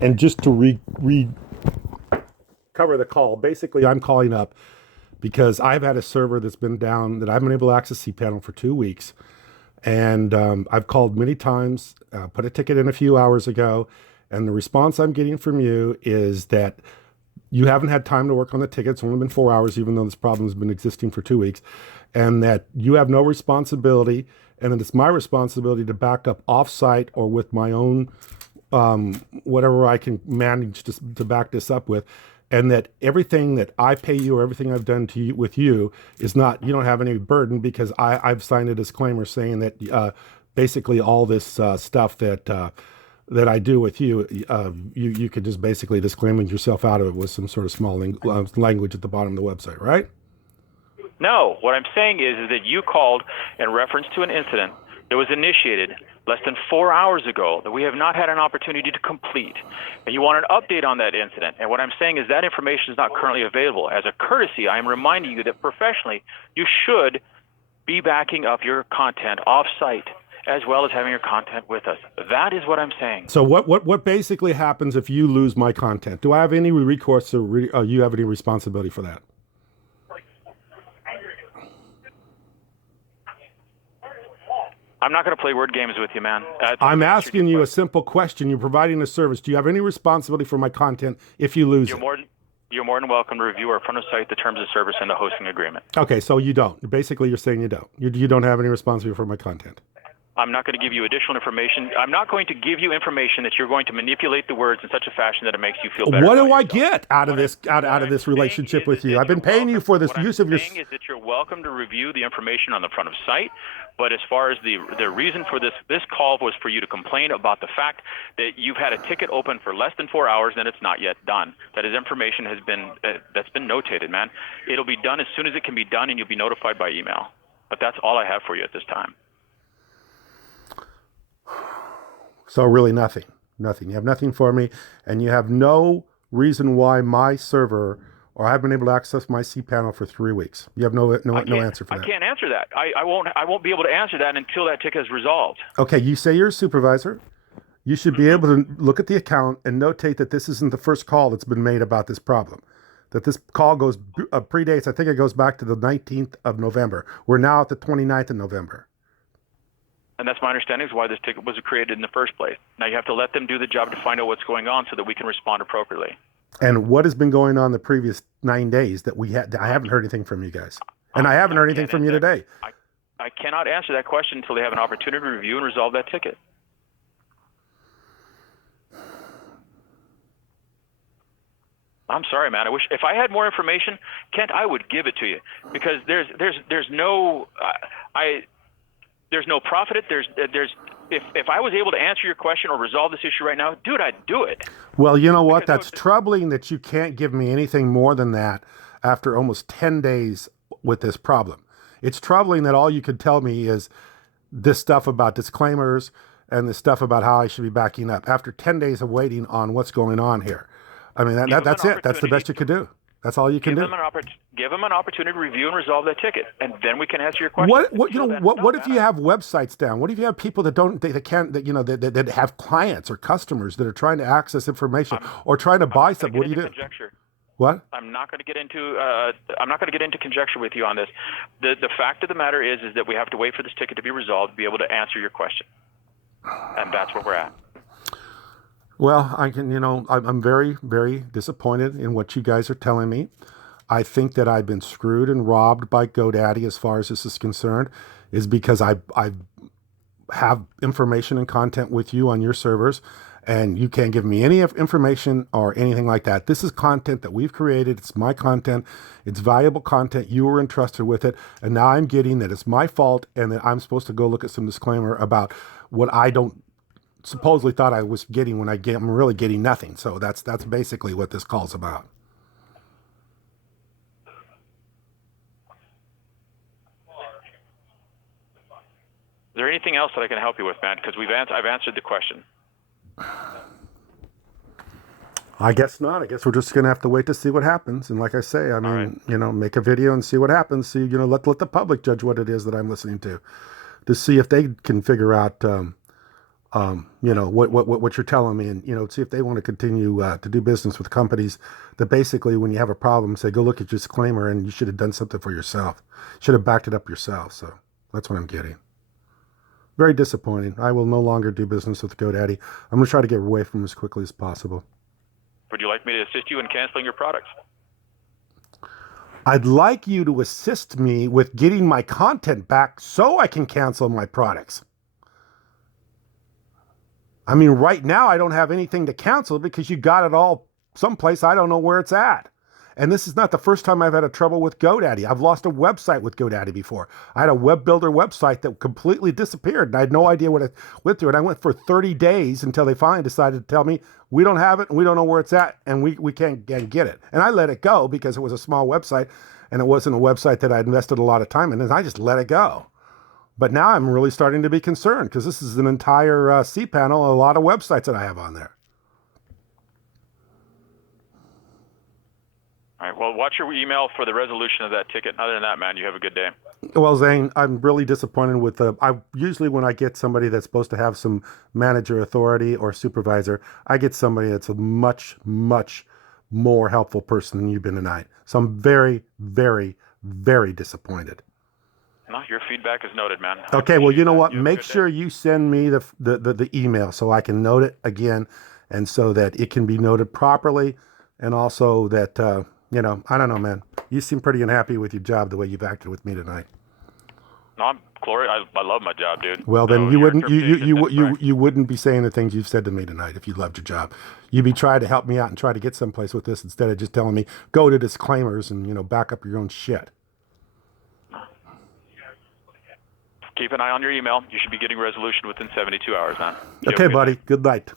And just to cover the call, basically, I'm calling up because I've had a server that's been down that I haven't been able to access cPanel for 2 weeks. And I've called many times, put a ticket in a few hours ago, and the response I'm getting from you is that you haven't had time to work on the ticket. It's only been 4 hours, even though this problem has been existing for 2 weeks, and that you have no responsibility, and that it's my responsibility to back up offsite or with my own whatever I can manage to back this up with, and that everything that I pay you or everything I've done to you with you is not, you don't have any burden because I've signed a disclaimer saying that basically all this stuff that I do with you, you could just basically disclaim yourself out of it with some sort of small language at the bottom of the website, right? No, what I'm saying is that you called in reference to an incident that was initiated less than 4 hours ago that we have not had an opportunity to complete. And you want an update on that incident. And what I'm saying is that information is not currently available. As a courtesy, I am reminding you that professionally, you should be backing up your content off-site as well as having your content with us. That is what I'm saying. So what basically happens if you lose my content? Do I have any recourse or you have any responsibility for that? I'm not going to play word games with you, man. I'm asking you a simple question. You're providing a service. Do you have any responsibility for my content if you lose it? You're more than welcome to review our front of site, the terms of service, and the hosting agreement. Okay, so you don't. Basically, you're saying you don't. You don't have any responsibility for my content. I'm not going to give you additional information. I'm not going to give you information that you're going to manipulate the words in such a fashion that it makes you feel better. What do I get out of this out of this relationship with you? I've been paying you for this use of your. What I'm saying is that you're welcome to review the information on the front of site. But as far as the reason for this call was for you to complain about the fact that you've had a ticket open for less than 4 hours and it's not yet done. That is information has been that's been notated, man. It'll be done as soon as it can be done, and you'll be notified by email. But that's all I have for you at this time. So really nothing. You have nothing for me, and you have no reason why my server or I've been able to access my cPanel for 3 weeks. You have no answer for that. I can't answer that. I won't be able to answer that until that ticket is resolved. Okay, you say you're a supervisor. You should be able to look at the account and notate that this isn't the first call that's been made about this problem. That this call goes predates, I think it goes back to the 19th of November. We're now at the 29th of November. And that's my understanding is why this ticket was created in the first place. Now you have to let them do the job to find out what's going on so that we can respond appropriately. And what has been going on the previous 9 days that I haven't heard anything from you guys. And I haven't heard anything from you today. I cannot answer that question until they have an opportunity to review and resolve that ticket. I'm sorry, man. I wish if I had more information, Kent, I would give it to you because there's no profit. If I was able to answer your question or resolve this issue right now, dude, I'd do it. Well, you know what? That's troubling that you can't give me anything more than that after almost 10 days with this problem. It's troubling that all you could tell me is this stuff about disclaimers and this stuff about how I should be backing up after 10 days of waiting on what's going on here. I mean, that's it. That's the best you could do. That's all you can do. Give them an opportunity to review and resolve that ticket, and then we can answer your question. What if you have websites down? What if you have people that that have clients or customers that are trying to access information or trying to buy something? What do you do? Conjecture. What? I'm not going to get into conjecture with you on this. The fact of the matter is that we have to wait for this ticket to be resolved to be able to answer your question, and that's where we're at. Well, I'm very, very disappointed in what you guys are telling me. I think that I've been screwed and robbed by GoDaddy as far as this is concerned, is because I have information and content with you on your servers, and you can't give me any information or anything like that. This is content that we've created. It's my content. It's valuable content. You were entrusted with it, and now I'm getting that it's my fault and that I'm supposed to go look at some disclaimer about what I don't supposedly thought I was getting when I'm really getting nothing. So that's basically what this call's about. Is there anything else that I can help you with, man? Because I've answered the question. I guess not. I guess we're just going to have to wait to see what happens. And like I say, I mean, make a video and see what happens. See, let the public judge what it is that I'm listening to see if they can figure out what you're telling me, and see if they want to continue to do business with companies that basically, when you have a problem, say go look at your disclaimer, and you should have done something for yourself, should have backed it up yourself. So that's what I'm getting. Very disappointing. I will no longer do business with GoDaddy. I'm going to try to get away from them as quickly as possible. Would you like me to assist you in canceling your products? I'd like you to assist me with getting my content back so I can cancel my products. I mean, right now I don't have anything to cancel because you got it all someplace I don't know where it's at. And this is not the first time I've had a trouble with GoDaddy. I've lost a website with GoDaddy before. I had a web builder website that completely disappeared, and I had no idea what I went through. And I went for 30 days until they finally decided to tell me, we don't have it, and we don't know where it's at, and we can't get it. And I let it go because it was a small website, and it wasn't a website that I invested a lot of time in, and I just let it go. But now I'm really starting to be concerned because this is an entire cPanel, a lot of websites that I have on there. All right, well, watch your email for the resolution of that ticket. Other than that, man, you have a good day. Well, Zane, I'm really disappointed with usually when I get somebody that's supposed to have some manager authority or supervisor, I get somebody that's a much, much more helpful person than you've been tonight. So I'm very, very, very disappointed. No, your feedback is noted, man. Okay, well, you know what? Make sure you send me the email so I can note it again, and so that it can be noted properly, and also that I don't know, man. You seem pretty unhappy with your job the way you've acted with me tonight. No, I love my job, dude. Well, then So you your wouldn't interpretation you wouldn't be saying the things you've said to me tonight if you loved your job. You'd be trying to help me out and try to get someplace with this instead of just telling me go to disclaimers and back up your own shit. Keep an eye on your email. You should be getting resolution within 72 hours, man. Okay, buddy. Good night.